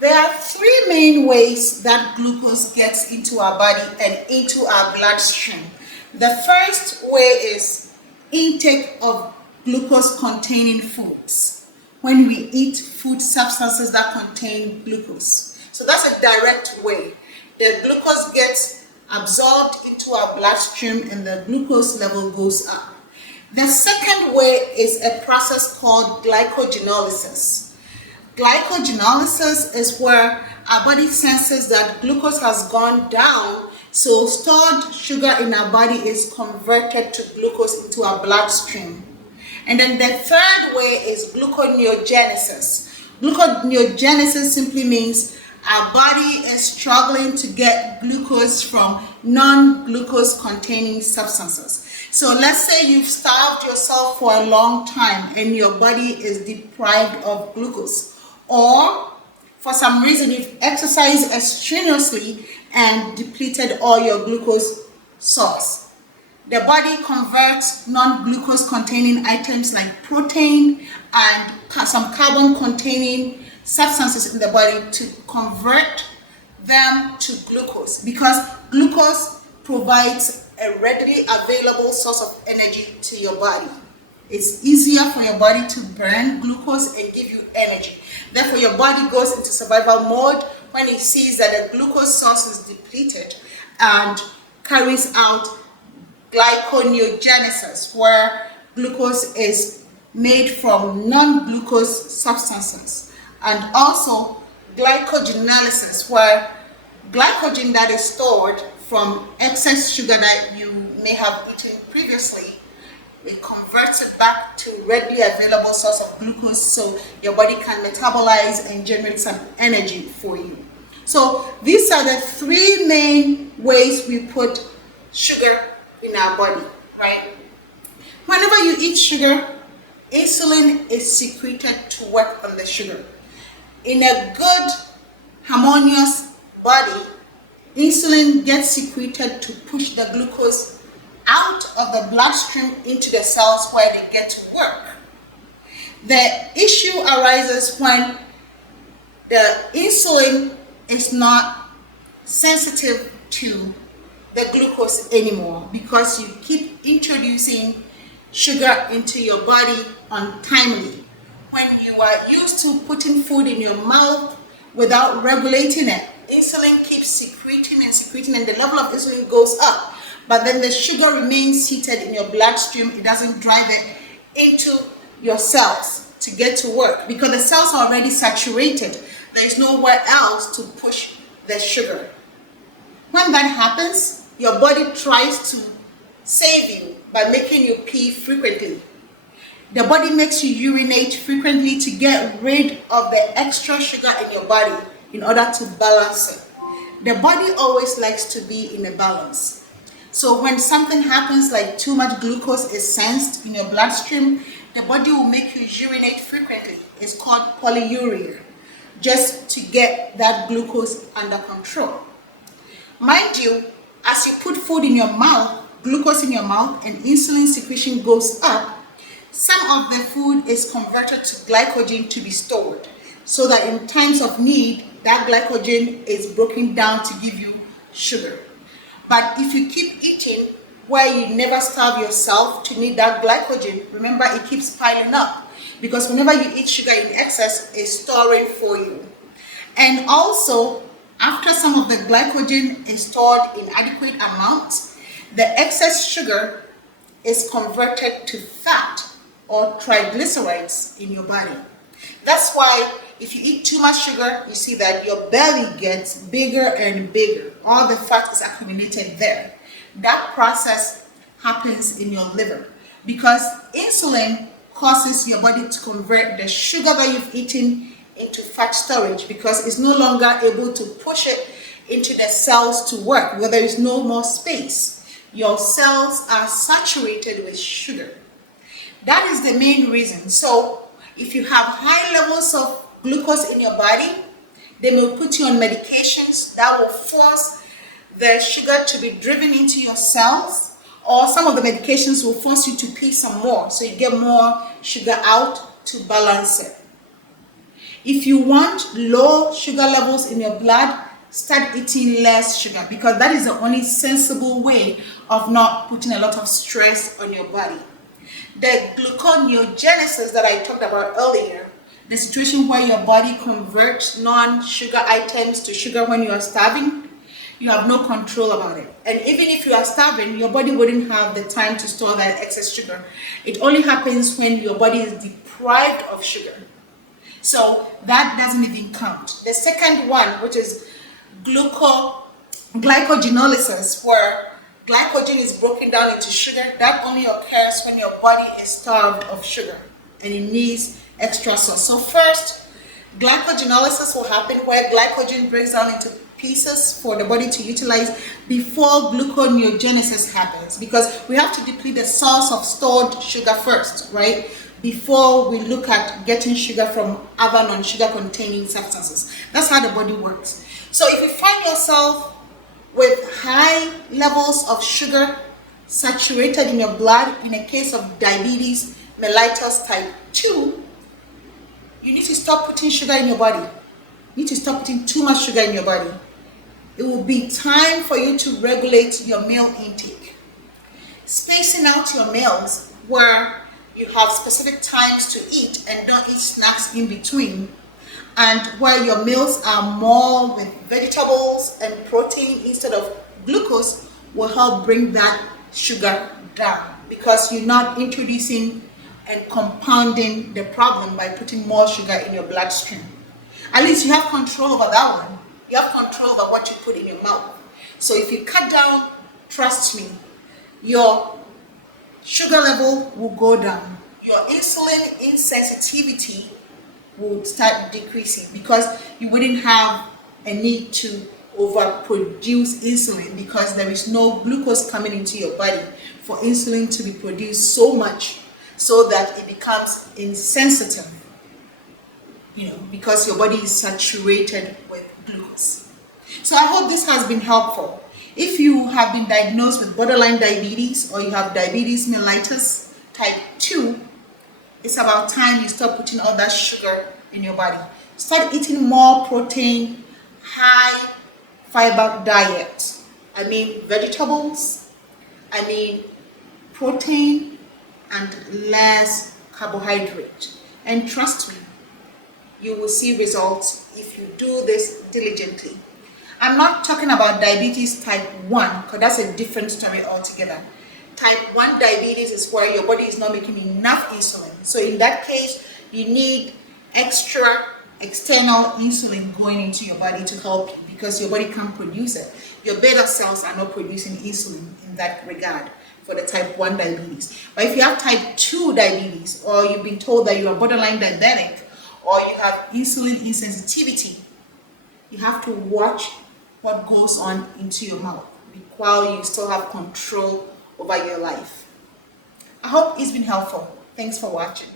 There are three main ways that glucose gets into our body and into our bloodstream. The first way is intake of glucose containing foods. When we eat food substances that contain glucose. So that's a direct way. The glucose gets absorbed into our bloodstream and the glucose level goes up. The second way is a process called glycogenolysis. Glycogenolysis is where our body senses that glucose has gone down, so stored sugar in our body is converted to glucose into our bloodstream. And then the third way is gluconeogenesis. Gluconeogenesis simply means our body is struggling to get glucose from non-glucose containing substances. So let's say you've starved yourself for a long time and your body is deprived of glucose. Or for some reason you've exercised strenuously and depleted all your glucose source. The body converts non-glucose containing items like protein and some carbon containing substances in the body to convert them to glucose, because glucose provides a readily available source of energy to your body. It's easier for your body to burn glucose and give you energy. Therefore, your body goes into survival mode when it sees that the glucose source is depleted and carries out glyconeogenesis, where glucose is made from non-glucose substances, and also glycogenolysis, where glycogen that is stored from excess sugar that you may have eaten previously, it converts it back to readily available source of glucose so your body can metabolize and generate some energy for you. So these are the three main ways we put sugar in our body, right? Whenever you eat sugar, insulin is secreted to work on the sugar. In a good, harmonious body, insulin gets secreted to push the glucose out of the bloodstream into the cells where they get to work. The issue arises when the insulin is not sensitive to the glucose anymore, because you keep introducing sugar into your body untimely. When you are used to putting food in your mouth without regulating it, insulin keeps secreting and the level of insulin goes up, but then the sugar remains seated in your bloodstream. It doesn't drive it into your cells to get to work, because the cells are already saturated. There is nowhere else to push the sugar. When that happens, your body tries to save you by making you pee frequently. The body makes you urinate frequently to get rid of the extra sugar in your body in order to balance it. The body always likes to be in a balance. So when something happens, like too much glucose is sensed in your bloodstream, the body will make you urinate frequently. It's called polyuria, just to get that glucose under control. Mind you, as you put food in your mouth, glucose in your mouth, and insulin secretion goes up, some of the food is converted to glycogen to be stored, so that in times of need, that glycogen is broken down to give you sugar. But if you keep eating where you never starve yourself to need that glycogen, remember it keeps piling up, because whenever you eat sugar in excess, it's storing for you. And also, after some of the glycogen is stored in adequate amounts, the excess sugar is converted to fat or triglycerides in your body. That's why if you eat too much sugar, you see that your belly gets bigger and bigger. All the fat is accumulated there. That process happens in your liver, because insulin causes your body to convert the sugar that you've eaten into fat storage, because it's no longer able to push it into the cells to work, where there is no more space. Your cells are saturated with sugar. That is the main reason. So if you have high levels of glucose in your body, they will put you on medications that will force the sugar to be driven into your cells, or some of the medications will force you to pee some more, so you get more sugar out to balance it. If you want low sugar levels in your blood, start eating less sugar, because that is the only sensible way of not putting a lot of stress on your body. The gluconeogenesis that I talked about earlier, the situation where your body converts non-sugar items to sugar when you are starving, you have no control about it. And even if you are starving, your body wouldn't have the time to store that excess sugar. It only happens when your body is deprived of sugar. So that doesn't even count. The second one, which is glycogenolysis, where glycogen is broken down into sugar, that only occurs when your body is starved of sugar and it needs extra source. So first, glycogenolysis will happen where glycogen breaks down into pieces for the body to utilize before gluconeogenesis happens, because we have to deplete the source of stored sugar first, right? Before we look at getting sugar from other non-sugar containing substances. That's how the body works. So if you find yourself with high levels of sugar saturated in your blood, in a case of diabetes mellitus type 2, you need to stop putting sugar in your body. You need to stop putting too much sugar in your body. It will be time for you to regulate your meal intake. Spacing out your meals where you have specific times to eat and don't eat snacks in between, and where your meals are more with vegetables and protein instead of glucose, will help bring that sugar down, because you're not introducing and compounding the problem by putting more sugar in your bloodstream. At least you have control over that one. You have control over what you put in your mouth. So if you cut down, trust me, your sugar level will go down. Your insulin insensitivity will start decreasing, because you wouldn't have a need to overproduce insulin, because there is no glucose coming into your body for insulin to be produced so much so that it becomes insensitive, because your body is saturated with glucose. So I hope this has been helpful. If you have been diagnosed with borderline diabetes, or you have diabetes mellitus type 2, it's about time you stop putting all that sugar in your body. Start eating more protein, high fiber diet. I mean vegetables, I mean protein, and less carbohydrate. And trust me, you will see results if you do this diligently. I'm not talking about diabetes type 1, because that's a different story altogether. Type 1 diabetes is where your body is not making enough insulin. So in that case, you need extra external insulin going into your body to help you, because your body can't produce it. Your beta cells are not producing insulin in that regard for the type 1 diabetes. But if you have type 2 diabetes, or you've been told that you are borderline diabetic, or you have insulin insensitivity, you have to watch what goes on into your mouth while you still have control over your life. I hope it's been helpful. Thanks for watching.